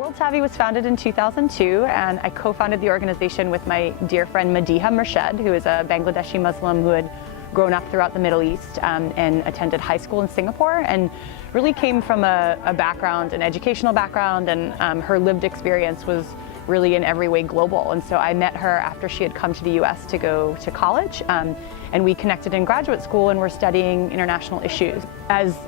World Savvy was founded in 2002, and I co-founded the organization with my dear friend Madiha Murshid, who is a Bangladeshi Muslim who had grown up throughout the Middle East and attended high school in Singapore, and really came from a background, an educational background, and her lived experience was really in every way global. And so I met her after she had come to the US to go to college, and we connected in graduate school and were studying international issues. As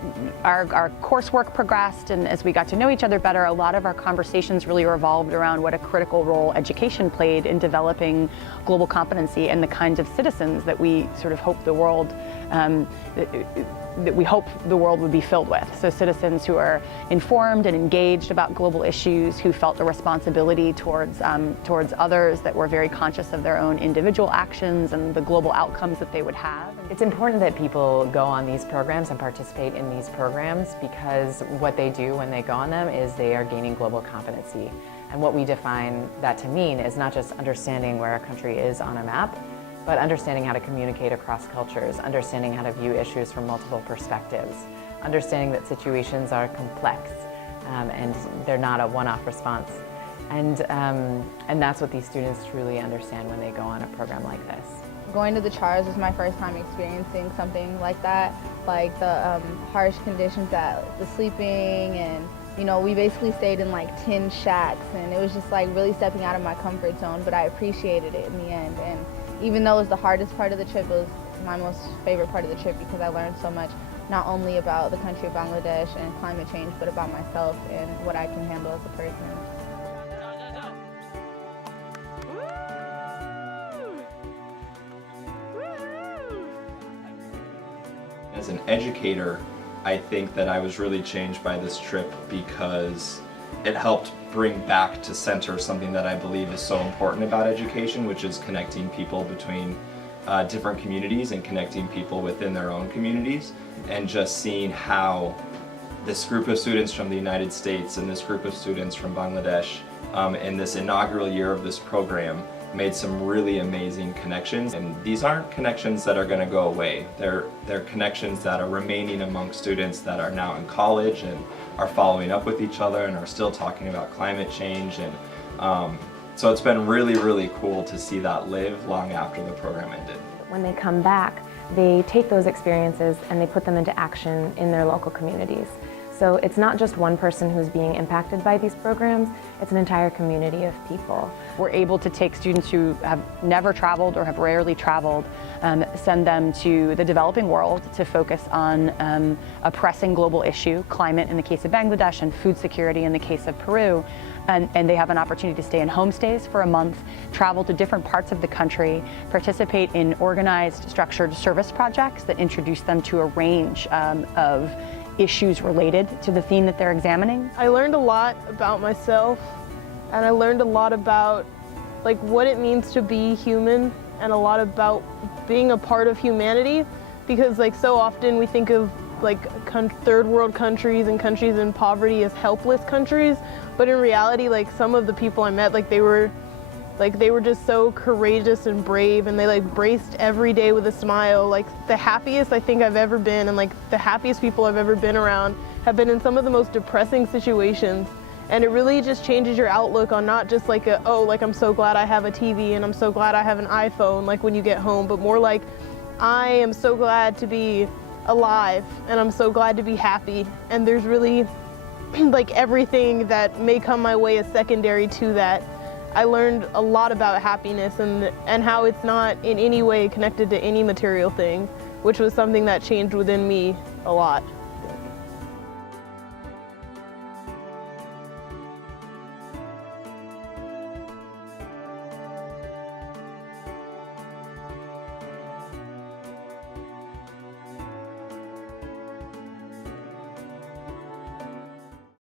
our coursework progressed and as we got to know each other better, a lot of our conversations really revolved around what a critical role education played in developing global competency and the kinds of citizens that we sort of hope the world would be filled with. So citizens who are informed and engaged about global issues, who felt a responsibility towards others, that were very conscious of their own individual actions and the global outcomes that they would have. It's important that people go on these programs and participate in these programs, because what they do when they go on them is they are gaining global competency. And what we define that to mean is not just understanding where a country is on a map, but understanding how to communicate across cultures, understanding how to view issues from multiple perspectives, understanding that situations are complex and they're not a one-off response. And that's what these students truly understand when they go on a program like this. Going to the CHARS was my first time experiencing something like that, like the harsh conditions at the sleeping, and we basically stayed in like 10 shacks, and it was just like really stepping out of my comfort zone, but I appreciated it in the end. And even though it was the hardest part of the trip, it was my most favorite part of the trip because I learned so much, not only about the country of Bangladesh and climate change, but about myself and what I can handle as a person. As an educator, I think that I was really changed by this trip because it helped bring back to center something that I believe is so important about education, which is connecting people between different communities and connecting people within their own communities, and just seeing how this group of students from the United States and this group of students from Bangladesh in this inaugural year of this program made some really amazing connections. And these aren't connections that are going to go away. They're connections that are remaining among students that are now in college and are following up with each other and are still talking about climate change. And so it's been really, really cool to see that live long after the program ended. When they come back, they take those experiences and they put them into action in their local communities. So it's not just one person who's being impacted by these programs, it's an entire community of people. We're able to take students who have never traveled or have rarely traveled, send them to the developing world to focus on a pressing global issue, climate in the case of Bangladesh and food security in the case of Peru. And they have an opportunity to stay in homestays for a month, travel to different parts of the country, participate in organized, structured service projects that introduce them to a range of issues related to the theme that they're examining. I learned a lot about myself, and I learned a lot about what it means to be human, and a lot about being a part of humanity, because so often we think of third world countries and countries in poverty as helpless countries, but in reality some of the people I met they were just so courageous and brave, and they braced every day with a smile. The happiest I think I've ever been, and the happiest people I've ever been around have been in some of the most depressing situations. And it really just changes your outlook on not just I'm so glad I have a TV and I'm so glad I have an iPhone when you get home, but more I am so glad to be alive and I'm so glad to be happy. And there's really everything that may come my way is secondary to that. I learned a lot about happiness and how it's not in any way connected to any material thing, which was something that changed within me a lot.